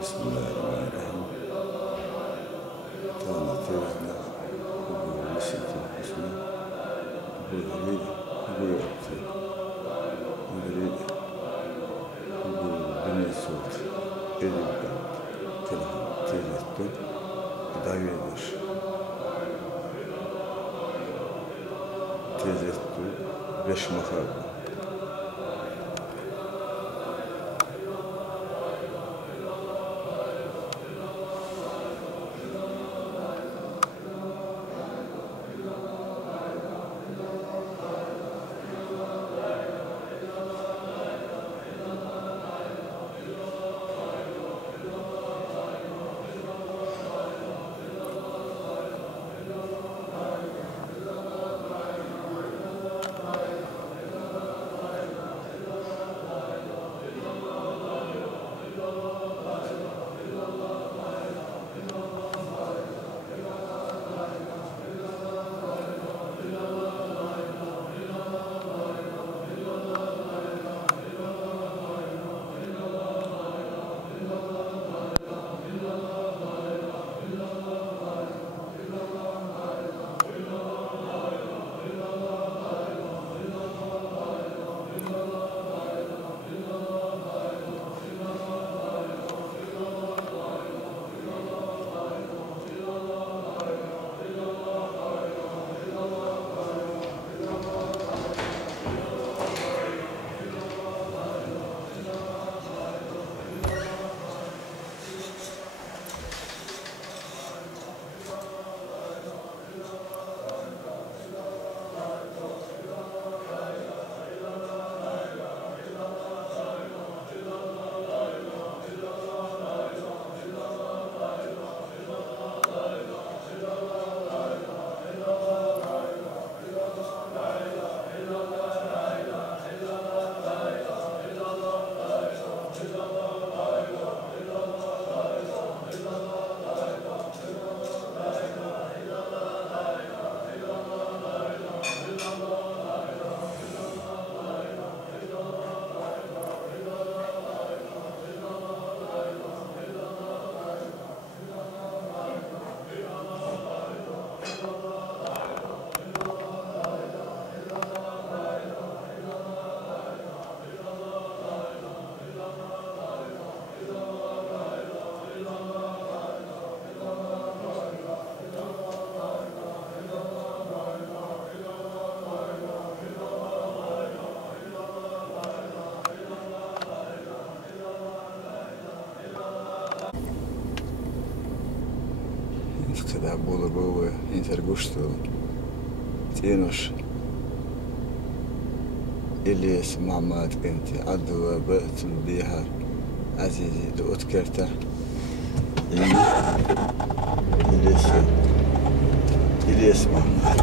بسم الله الرحمن الرحيم. تانا تيزنا هو مسيت الحسنى هو دريد هو يأتي دريد هو بني صوت إلي بعد كلها تيزتو دايدش تيزتو بش مخاب Когда было бы интервью, что тянешь إليس محمد كنت عدو بأتم بيها عزيزي لأذكرته إليس محمد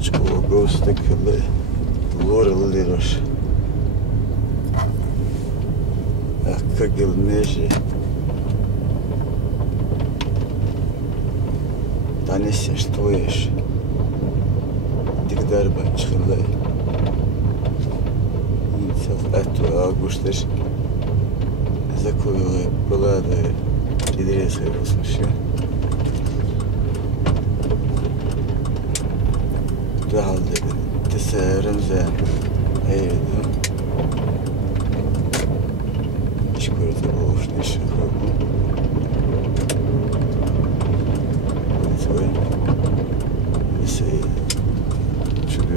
شو قوستك اللور اللي رش أكقل ماشي تانيسي شتويش تقدر بتشخلي ينسف أتو أغوشتش إذا كوي بلاد إدريس غيبوس مشي دهال تسا رمزان أيضا شكرا تبوش نشكرا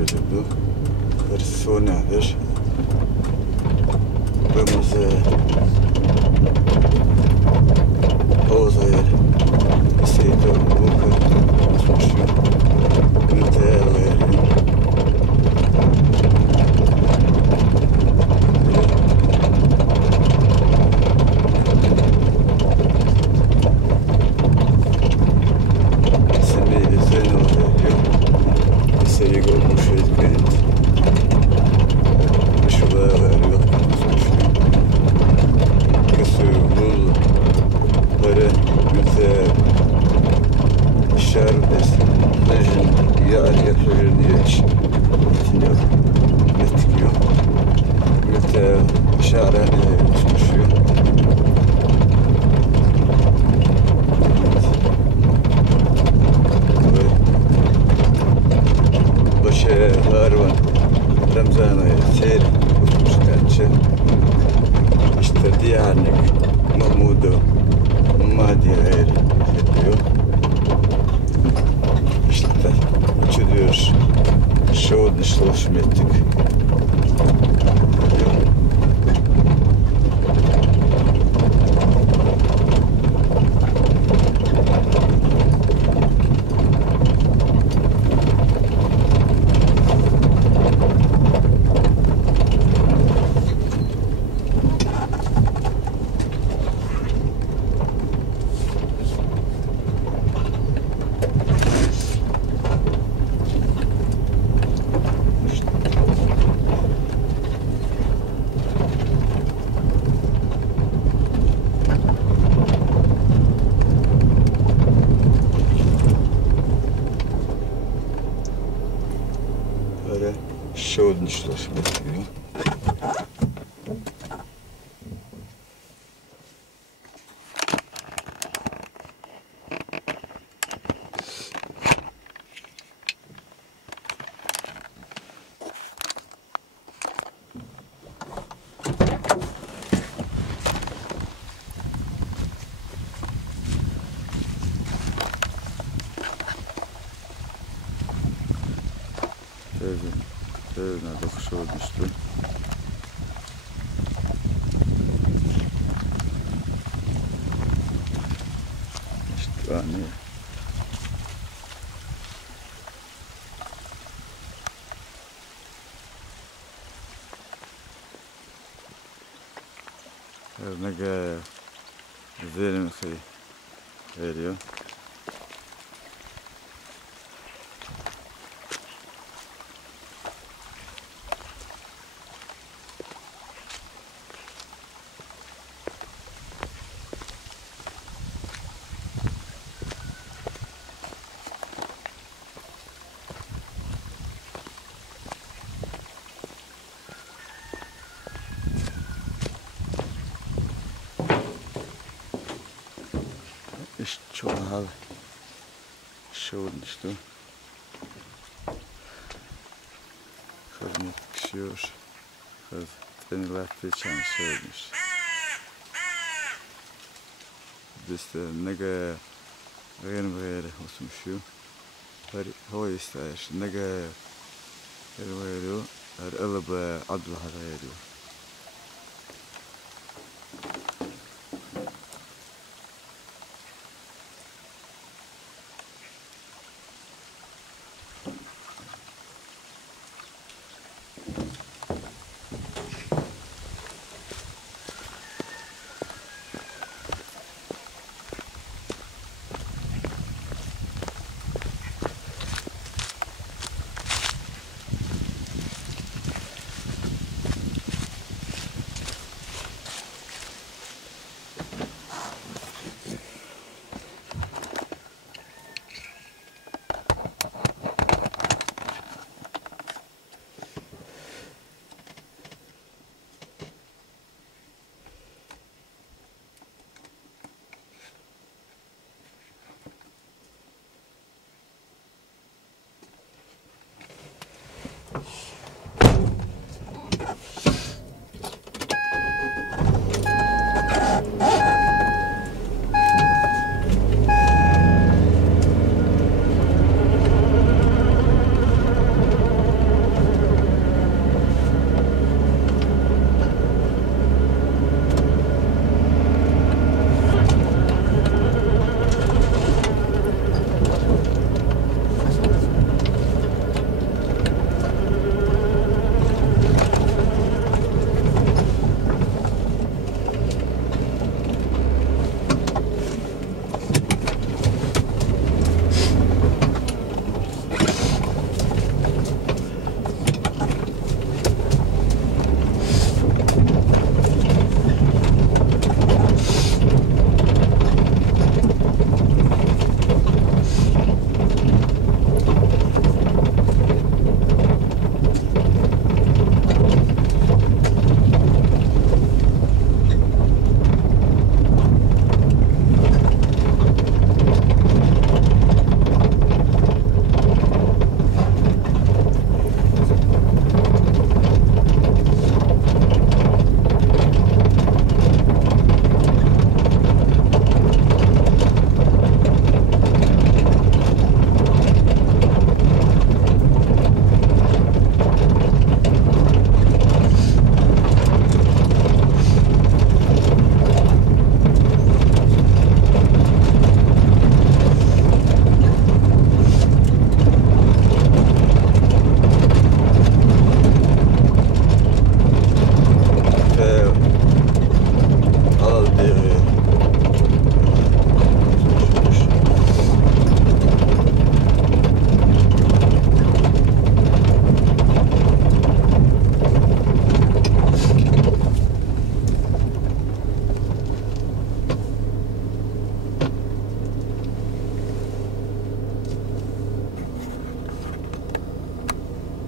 Tudo personagens vamos pousar esse boca no tele seria igual com cheio de vento. Panik, Mahmud'u, Mahdi Hayri ediyor. İşte uçuruyor. Şovun işte hoşum ettik. Böyle şovun işte hoşum ediyor. Tezine dokuş olmuştu. İşte hani her ne kadar üzerime veriyor. İşte çoğal şovun işte. Kızım pişiyor. Kız beni lafiye çalışıyormuş. Biz de ne kadar غير اسمه شو هو يستاهل نجا غيره القلب عضله غيره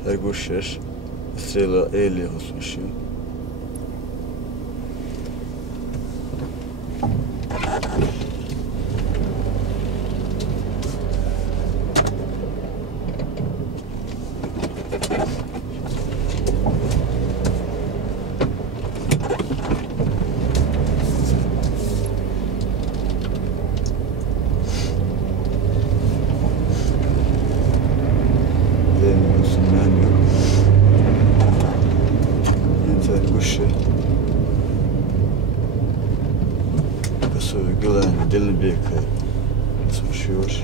erguşer İsrail'a eğli olmuşum. Gülen dilini bir sıkışıyor.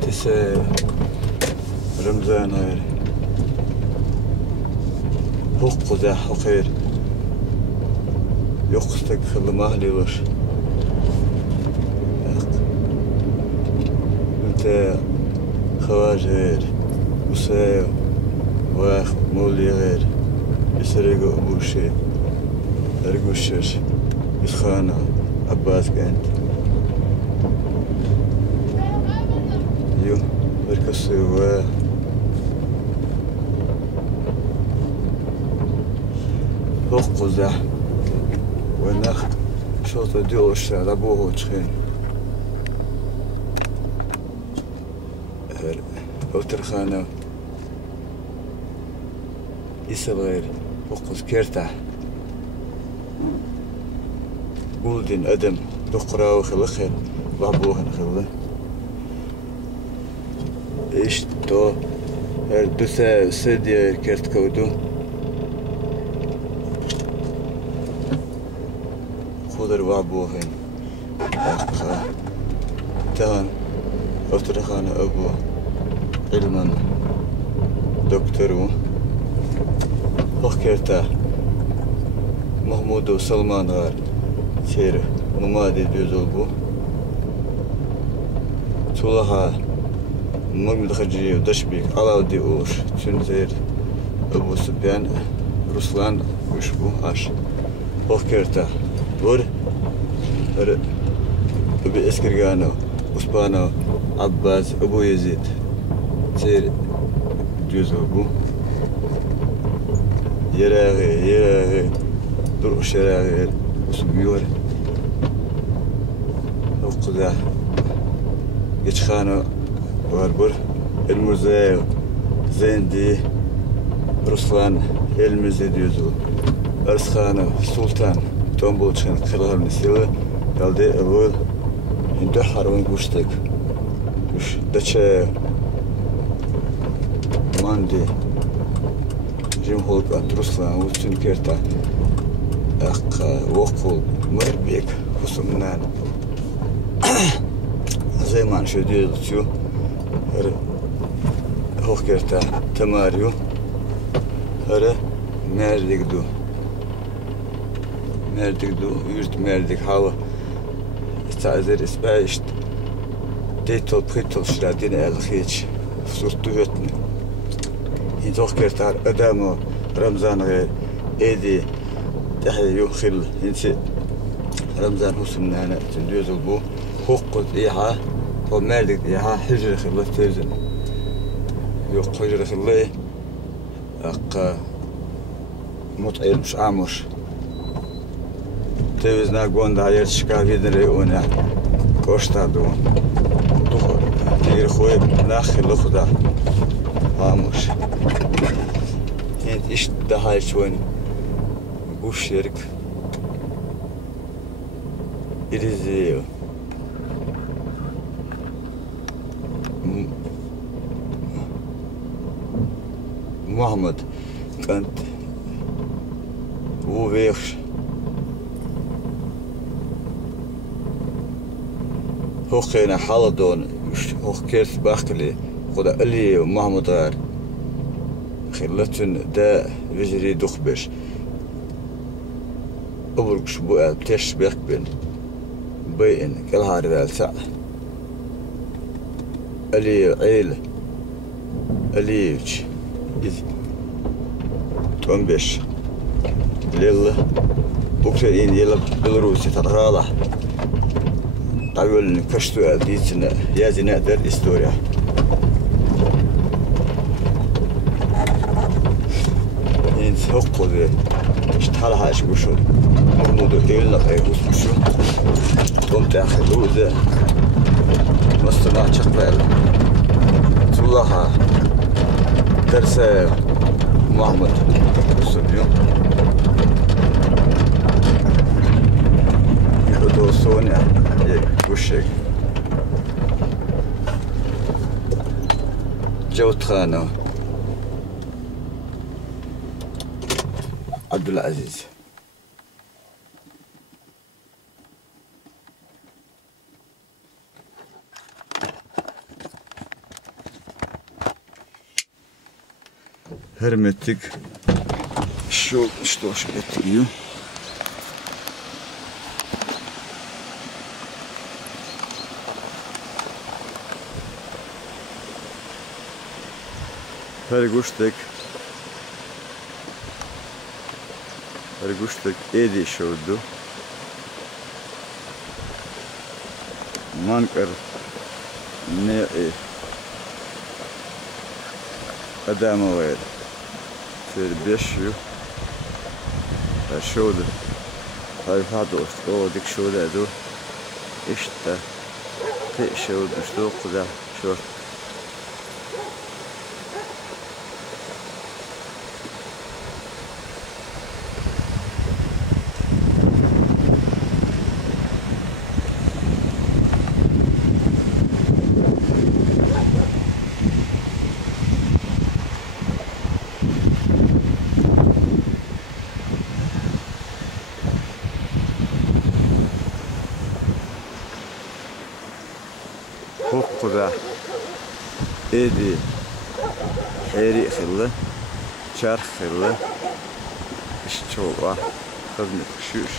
Tese Ramazan ayı. Hukku da hakir. Yokstak kılı mahli var. Mete خواجر وساو واخ مولي غير يسرقوا أبو شيء أرقوشش يسخانا عباس كانت يو بركسوا فوق قزح ونخ شوطة ديوش على أبوه وتخين وترخانة يسال غير وقز كيرتاح بولدين أدم دقرا وخلخين بابوهن خله إيش تو هر دوسا سدي كيرت كودو خضر بابوهن أخا تان وترخانة أبوه علما دكتورو حكرتا محمود سلمان غار سير ممادي ديوزولبو تولها محمد خجري ودشبيك علاودي اوش تنزير ابو سفيان رسلان وشبو عاش حكرتا بور ابي اسكرغانو اسبانو عباس ابو يزيد سير ديوزولبو يراغي دروش يراغي وسبيور وقدا يتخانو واربور المرزايو زيندي رسلان المزي ديوزو أرسخانو سلطان تومبولشان خلال نسيوه يالدي أول هندو حارون قوشتك وش دچه ماندي جيم هولك أترسلان وتشن كيرتا أق وقول مربيك خصومنان زي ما نشديد شو هو كيرتا تماريو هره مردك دو يرد مردك حالا استعذر اسبايشت ديتول بريتول شرادين الخيج صورتو يتني هو كيرتا أدامو رمضان غير ايدي تحيي يخل انسي رمضان حسمنا انا تندوز البو حقوق ايها هو مالك ايها حجر خلا تيزن يوق حجر خلا اق مطعم مش عامش تيزنا قوند هاير شكافي دريونا كوشتا دو تير خوي ناخي لخدا عامش انت ايش دهاي شوين بوش شرك إليزيو محمد كانت وويخش هو خينا حالدون هو كيرت باخلي خدا اللي محمد غار خلتن دا وزيري دخبش أبرق شبوع بتش بيقبل بين كل هاري بالساعة اللي عيل اللي تنبش ليلة بكرة يلا بلروسي ترغالة قبل كشتو ديتنا يا زنادر إستوريا إنت حقه ذي اشتحالها إيش بشو مغمودو إيلنا قيهوس بشو قمت أخذو ذا مستمع شقبال تولها درس محمد السبيو يقولوا سونيا وشك جوت خانة عبد العزيز hermetik что ж это Перегуштек эди шоуду манкар не адамовая тербешью шоуду хайфадош о дик шоуду ишта ты шоуду что куда шорт Hukkuda edi heri xilli çar xilli işçoğa xizmet küşüş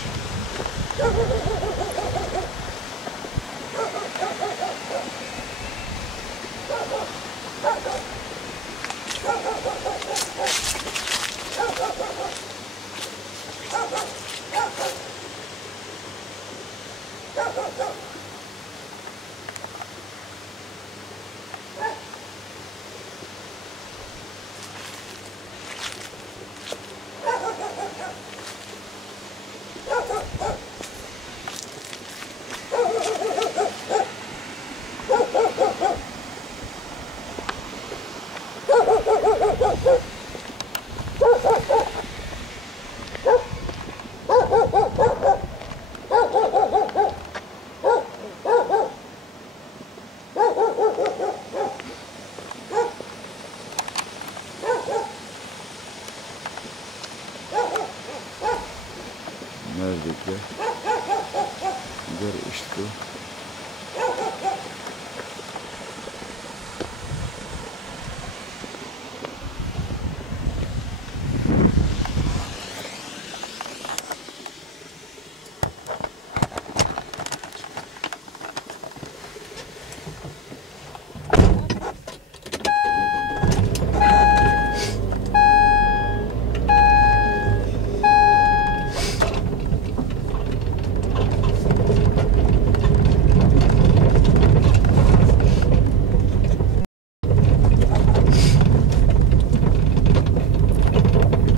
Neredeki? Gör işte.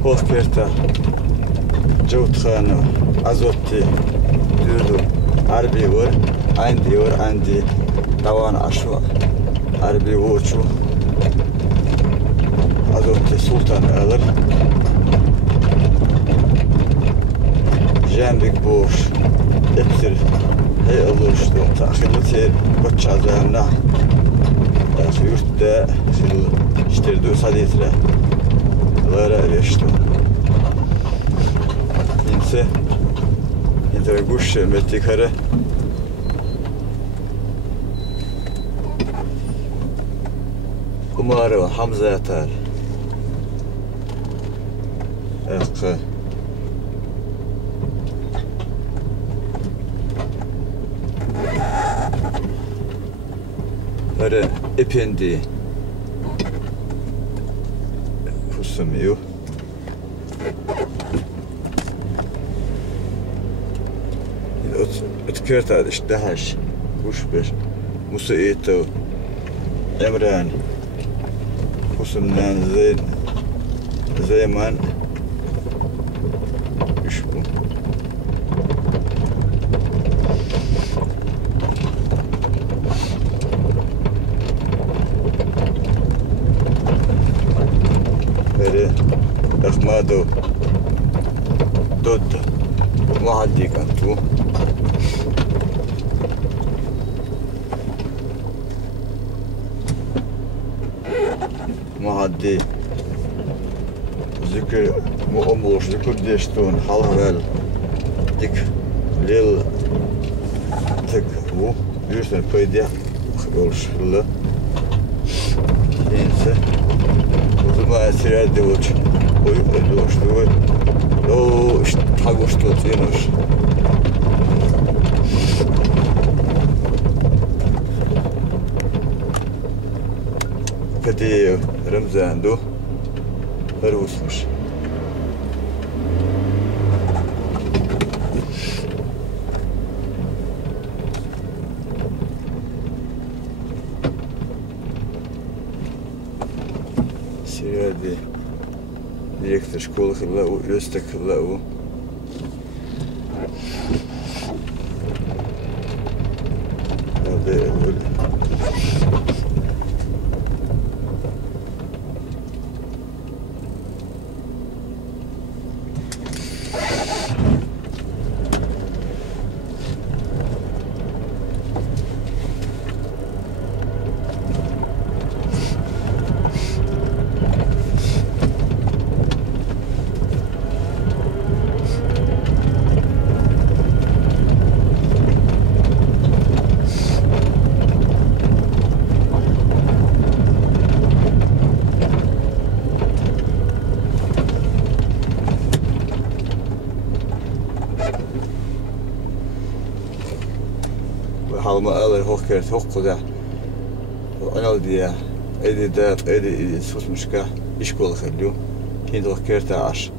Hoşkerta, Jawtkhana, Azotti, Dürdu, Arbi var, Andi, Tavan Aşva, Arbi Voçu, Azotti Sultan alır, Jambik boş, Epsir, hey oluştu, tahilli koçazana, yurtta iştirdi saditre. Lara решто. Инте гуще метикаре. Umarım Hamza yatar. Ekke. Öyle ependi. Kusumuyor. Ötkört işte haş. وش موسى إيتو عمران حسنان زيمان يشبو هري أخمادو ضد ما عندي كنتو ما عندي ذكر مؤموش ذكر ديشتون حلوال ديك ليل تك و يوشن بيديا خلوش لا إنسى وزما أسير دوش ويدوش دوي لو تحوش توتينوش كدي رمزان دو هروسمش سيادي ديريكتور شكول خلاو يستك خلاو هذا أول حالما أول هوكرت هوكودا وأنا الديا إيدي داب إيدي سوس مشكا إشكول خليو هند هوكرت عاش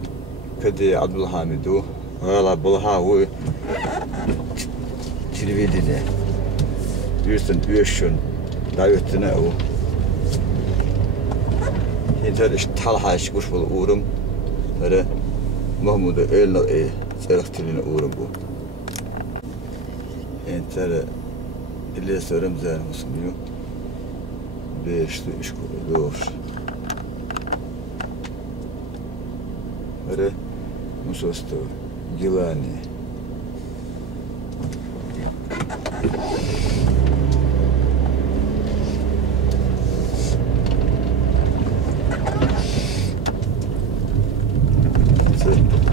كدي عبد الحميد دو ولا بلها و تلفزيون يرسن يشون دايوتنا و هند هذا تحلها إشكوش بالأورم هذا محمود إلنا إيه سرختلين أورم بو هند اللي سرم زين مسلميو بيش تشكو دوش هذا مسوستو جيلاني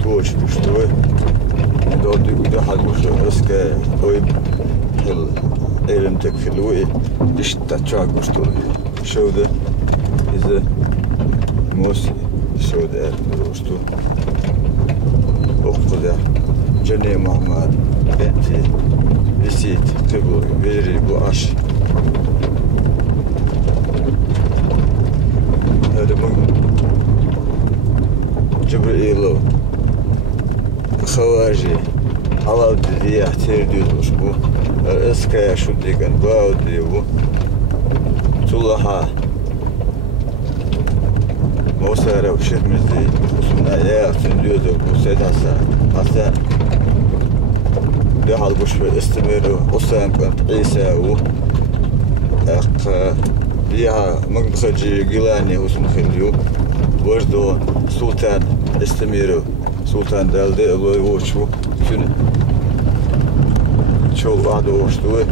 توش بشتوي دودي وده حد وشو اسكا طيب هل elimdeki filui işte çağırmıştı şöyle bize mosi şöyle dostu okuda Cennet Muhammed benti visit tıbı verir bu aş hadi bu Cibril خواجي على الدنيا تردد وشبو الاسكا شدي كان باودي و تولها موسى وشيخ مزي وسمنا يا تنديد وسيد حسن بحال بشوي استمر وسام كانت عيسى و بيها مقدخجي قلاني وسم خليو وجدو سلطان استمر سلطان دالدي الله يوشو شنو شو بعد وشتوه